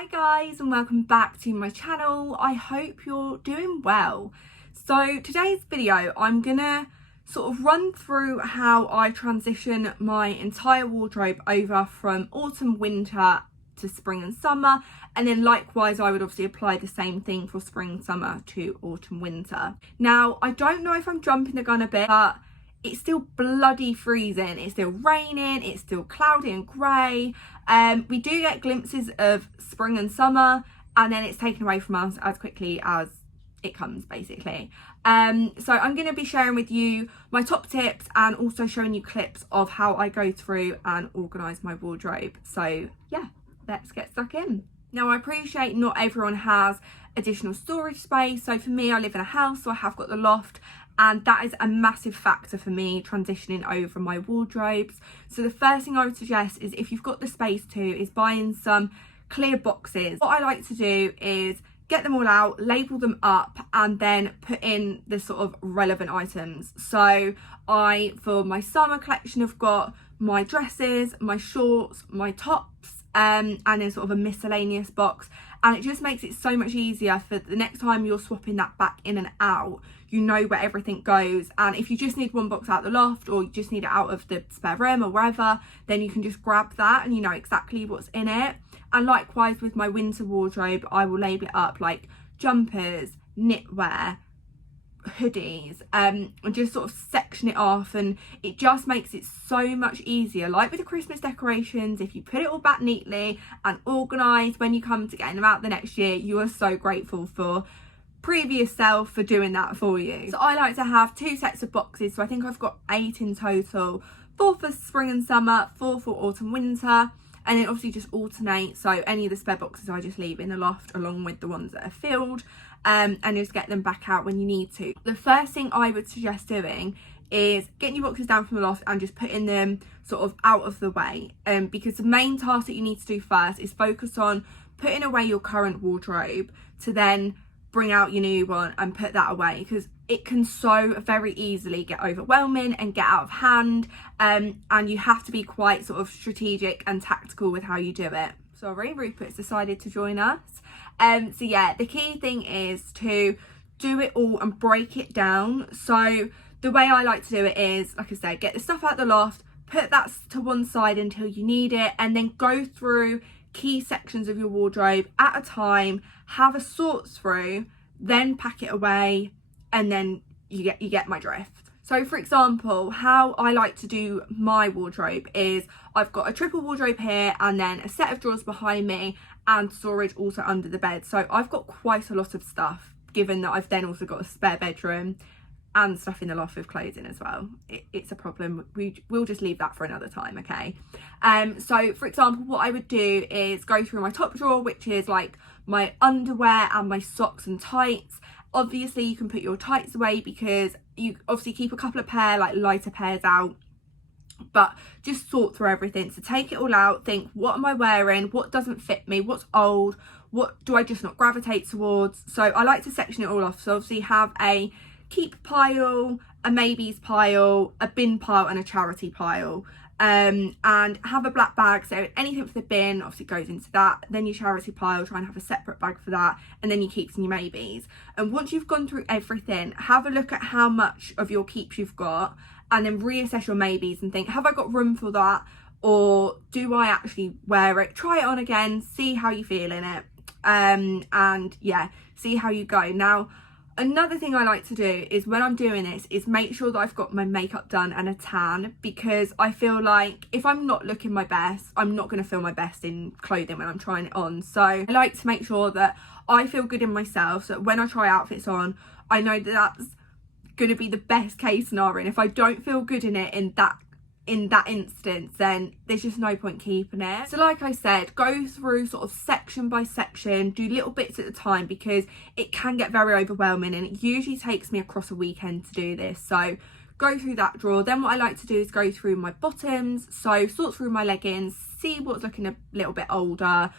Hi guys, and welcome back to my channel. I hope you're doing well. So today's video I'm gonna sort of run through how I transition my entire wardrobe over from autumn winter to spring and summer, and then likewise I would obviously apply the same thing for spring summer to autumn winter. Now I don't know if I'm jumping the gun a bit, but it's still bloody freezing, it's still raining, it's still cloudy and grey. We do get glimpses of spring and summer, and then it's taken away from us as quickly as it comes, basically. So I'm going to be sharing with you my top tips and also showing you clips of how I go through and organise my wardrobe. So yeah, let's get stuck in. Now I appreciate not everyone has additional storage space. So for me, I live in a house, so I have got the loft, and that is a massive factor for me transitioning over my wardrobes. So the first thing I would suggest is, if you've got the space to, is buying some clear boxes. What I like to do is get them all out, label them up, and then put in the sort of relevant items. So for my summer collection, I've got my dresses, my shorts, my tops, and then sort of a miscellaneous box. And it just makes it so much easier for the next time you're swapping that back in and out. You know where everything goes, and if you just need one box out of the loft, or you just need it out of the spare room or wherever, then you can just grab that and you know exactly what's in it. And likewise with my winter wardrobe, I will label it up like jumpers, knitwear, hoodies, and just sort of section it off, and it just makes it so much easier. Like with the Christmas decorations, if you put it all back neatly and organised, when you come to getting them out the next year, you are so grateful for previous self for doing that for you. So I like to have 2 sets of boxes, so I think I've got 8 in total, 4 for spring and summer, 4 for autumn winter, and then obviously just alternate. So any of the spare boxes I just leave in the loft along with the ones that are filled, and just get them back out when you need to. The first thing I would suggest doing is getting your boxes down from the loft and just putting them sort of out of the way, because the main task that you need to do first is focus on putting away your current wardrobe to then bring out your new one and put that away, because it can so very easily get overwhelming and get out of hand, and you have to be quite sort of strategic and tactical with how you do it. Sorry, Rupert's decided to join us. So yeah, the key thing is to do it all and break it down. So the way I like to do it is, like I said, get the stuff out the loft, put that to one side until you need it, and then go through key sections of your wardrobe at a time, have a sort through, then pack it away, and then you get my drift. So for example, how I like to do my wardrobe is I've got a triple wardrobe here, and then a set of drawers behind me, and storage also under the bed. So I've got quite a lot of stuff, given that I've then also got a spare bedroom and stuff in the loft with clothing as well. It's a problem. We'll just leave that for another time, okay? So for example, what I would do is go through my top drawer, which is like my underwear and my socks and tights. Obviously you can put your tights away because you obviously keep a couple of like lighter pairs out, but just sort through everything. So take it all out, think, what am I wearing, what doesn't fit me, what's old, what do I just not gravitate towards. So I like to section it all off. So obviously have a keep pile, a maybes pile, a bin pile, and a charity pile, and have a black bag, so anything for the bin obviously goes into that. Then your charity pile, try and have a separate bag for that, and then your keeps and your maybes. And once you've gone through everything, have a look at how much of your keeps you've got, and then reassess your maybes and think, have I got room for that, or do I actually wear it? Try it on again, see how you feel in it, and yeah, see how you go. Now another thing I like to do is, when I'm doing this, is make sure that I've got my makeup done and a tan, because I feel like if I'm not looking my best, I'm not going to feel my best in clothing when I'm trying it on. So I like to make sure that I feel good in myself, so that when I try outfits on, I know that that's going to be the best case scenario. And if I don't feel good in it in that instance, then there's just no point keeping it. So like I said, go through sort of section by section, do little bits at a time, because it can get very overwhelming, and it usually takes me across a weekend to do this. So go through that drawer. Then what I like to do is go through my bottoms, so sort through my leggings, see what's looking a little bit older,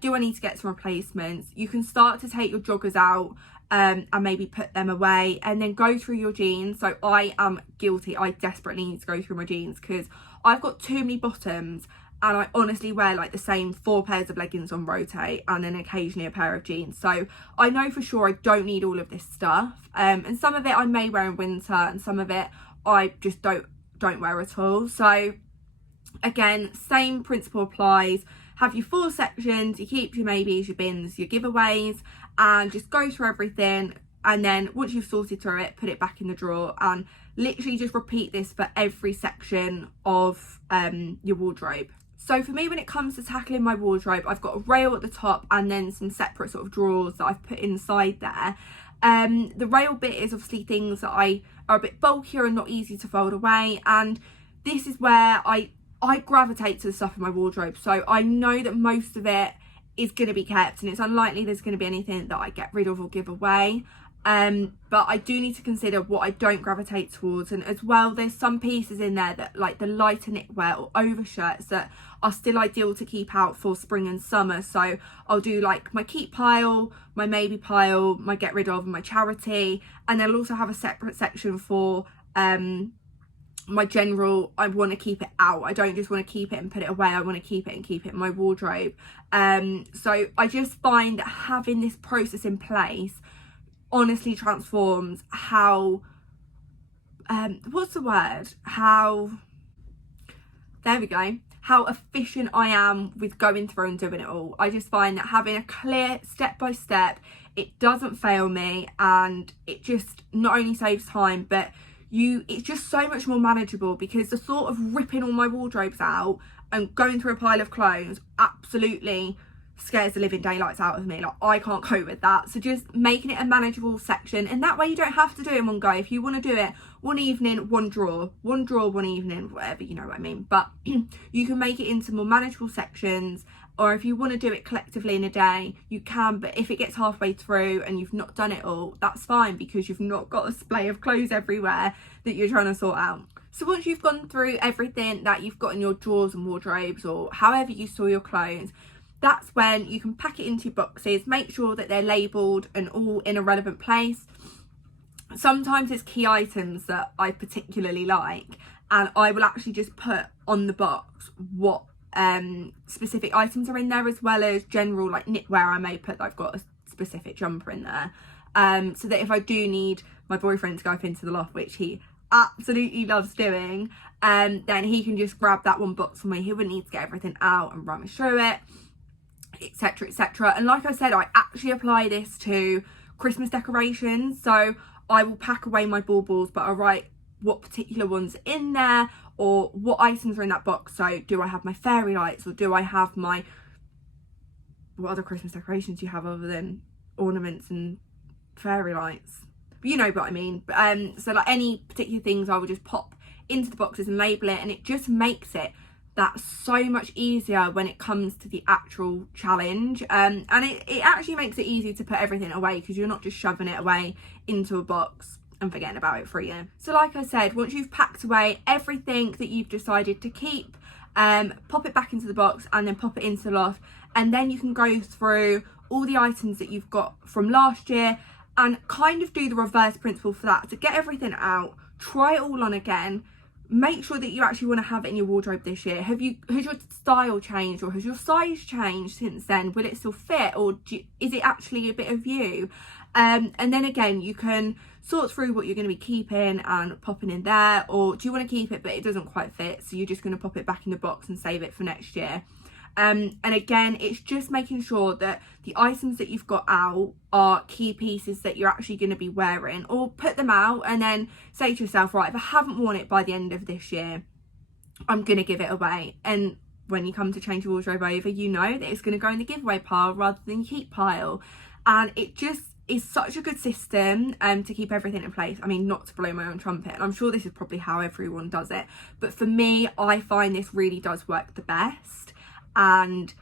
do I need to get some replacements. You can start to take your joggers out, and maybe put them away, and then go through your jeans. So I am guilty, I desperately need to go through my jeans, because I've got too many bottoms and I honestly wear like the same 4 pairs of leggings on rotate and then occasionally a pair of jeans. So I know for sure I don't need all of this stuff, and some of it I may wear in winter and some of it I just don't wear at all. So again, same principle applies. Have your 4 sections, you keep your maybes, your bins, your giveaways, and just go through everything. And then once you've sorted through it, put it back in the drawer, and literally just repeat this for every section of your wardrobe. So for me, when it comes to tackling my wardrobe, I've got a rail at the top and then some separate sort of drawers that I've put inside there. The rail bit is obviously things that are a bit bulkier and not easy to fold away, and this is where I gravitate to the stuff in my wardrobe. So I know that most of it is going to be kept, and it's unlikely there's going to be anything that I get rid of or give away. But I do need to consider what I don't gravitate towards, and as well there's some pieces in there that, like the lighter knitwear or overshirts, that are still ideal to keep out for spring and summer. So I'll do like my keep pile, my maybe pile, my get rid of, and my charity, and I'll also have a separate section for my general. I want to keep it out. I don't just want to keep it and put it away. I want to keep it and keep it in my wardrobe. So I just find that having this process in place honestly transforms how how efficient I am with going through and doing it all. I just find that having a clear step by step, it doesn't fail me, and it just not only saves time, but it's just so much more manageable, because the thought of ripping all my wardrobes out and going through a pile of clothes absolutely scares the living daylights out of me. Like, I can't cope with that. So just making it a manageable section, and that way you don't have to do it in one go. If you want to do it one evening, one drawer, one evening, whatever, you know what I mean. But you can make it into more manageable sections, or if you want to do it collectively in a day, you can. But if it gets halfway through and you've not done it all, that's fine, because you've not got a splay of clothes everywhere that you're trying to sort out. So once you've gone through everything that you've got in your drawers and wardrobes, or however you store your clothes, that's when you can pack it into your boxes. Make sure that they're labelled and all in a relevant place. Sometimes it's key items that I particularly like, and I will actually just put on the box what specific items are in there, as well as general like knitwear. I may put that I've got a specific jumper in there, so that if I do need my boyfriend to go up into the loft, which he absolutely loves doing, then he can just grab that one box for me. He wouldn't need to get everything out and rummage through it, etc, etc. And like I said, I actually apply this to Christmas decorations. So I will pack away my baubles, but I write what particular ones are in there, or what items are in that box. So do I have my fairy lights, or do I have my, what other Christmas decorations do you have other than ornaments and fairy lights? You know what I mean. So like any particular things, I will just pop into the boxes and label it, and it just makes it that so much easier when it comes to the actual challenge. And it actually makes it easier to put everything away, because you're not just shoving it away into a box and forgetting about it for a year. So like I said, once you've packed away everything that you've decided to keep, pop it back into the box and then pop it into the loft, and then you can go through all the items that you've got from last year and kind of do the reverse principle for that, to get everything out, try it all on again. Make sure that you actually want to have it in your wardrobe this year. Has your style changed, or has your size changed since then? Will it still fit, or is it actually a bit of you? And then again, you can sort through what you're going to be keeping and popping in there, or do you want to keep it but it doesn't quite fit, so you're just going to pop it back in the box and save it for next year. And again, it's just making sure that the items that you've got out are key pieces that you're actually going to be wearing, or put them out and then say to yourself, right, if I haven't worn it by the end of this year, I'm going to give it away. And when you come to change your wardrobe over, you know that it's going to go in the giveaway pile rather than keep pile. And it just is such a good system to keep everything in place. I mean, not to blow my own trumpet, and I'm sure this is probably how everyone does it, but for me, I find this really does work the best. And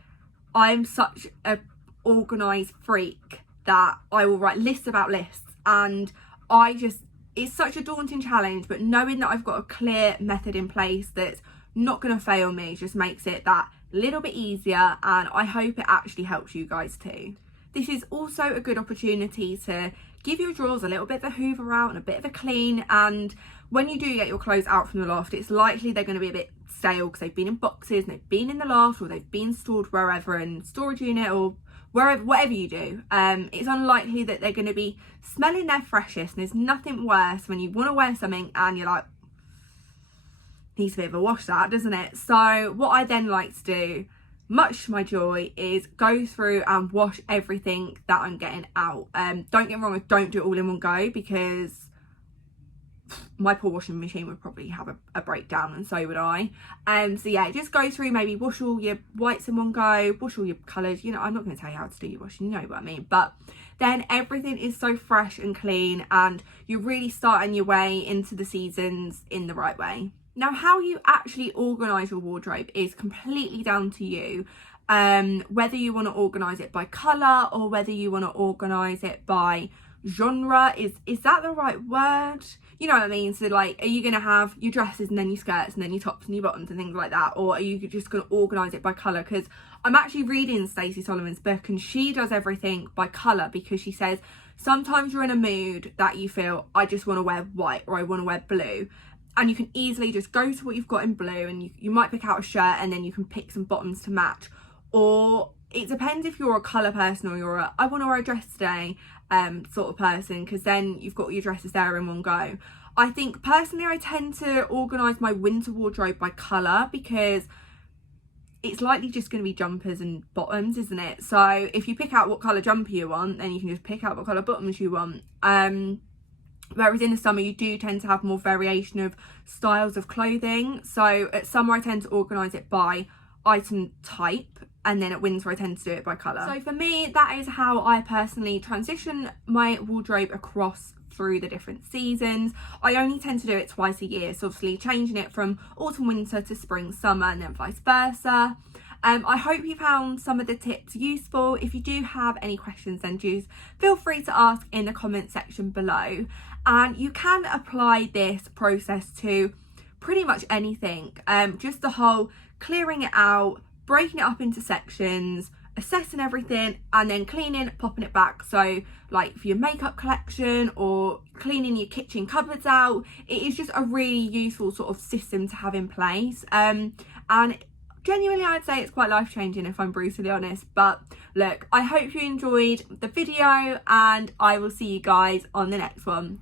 I'm such a organised freak that I will write lists about lists, and it's such a daunting challenge, but knowing that I've got a clear method in place that's not going to fail me just makes it that little bit easier, and I hope it actually helps you guys too. This is also a good opportunity to give your drawers a little bit of a hoover out and a bit of a clean, and when you do get your clothes out from the loft, it's likely they're going to be a bit stale because they've been in boxes and they've been in the loft, or they've been stored wherever in storage unit or wherever, whatever you do, it's unlikely that they're going to be smelling their freshest. And there's nothing worse when you want to wear something and you're like, needs a bit of a wash, that, doesn't it? So what I then like to do, much to my joy, is go through and wash everything that I'm getting out. Don't get me wrong, I don't do it all in one go because my poor washing machine would probably have a breakdown, and so would I. So yeah, just go through, maybe wash all your whites in one go, wash all your colours. You know, I'm not going to tell you how to do your washing, you know what I mean. But then everything is so fresh and clean, and you're really starting your way into the seasons in the right way. Now, how you actually organise your wardrobe is completely down to you. Whether you want to organise it by colour or whether you want to organise it by genre. Is that the right word? You know what I mean? So like, are you going to have your dresses and then your skirts and then your tops and your bottoms and things like that? Or are you just going to organise it by colour? Because I'm actually reading Stacey Solomon's book, and she does everything by colour, because she says sometimes you're in a mood that you feel, I just want to wear white or I want to wear blue. And you can easily just go to what you've got in blue, and you might pick out a shirt and then you can pick some bottoms to match. Or it depends if you're a colour person or you're a, I want to wear a dress today sort of person, because then you've got your dresses there in one go. I think personally I tend to organise my winter wardrobe by colour, because it's likely just going to be jumpers and bottoms, isn't it? So if you pick out what colour jumper you want, then you can just pick out what colour bottoms you want. Whereas in the summer you do tend to have more variation of styles of clothing. So at summer I tend to organise it by item type, and then at winter I tend to do it by colour. So for me, that is how I personally transition my wardrobe across through the different seasons. I only tend to do it twice a year, so obviously changing it from autumn winter to spring summer, and then vice versa. I hope you found some of the tips useful. If you do have any questions, then just feel free to ask in the comment section below. And you can apply this process to pretty much anything. Just the whole clearing it out, breaking it up into sections, assessing everything, and then cleaning, popping it back. So like for your makeup collection or cleaning your kitchen cupboards out, it is just a really useful sort of system to have in place. And genuinely, I'd say it's quite life-changing, if I'm brutally honest. But look, I hope you enjoyed the video, and I will see you guys on the next one.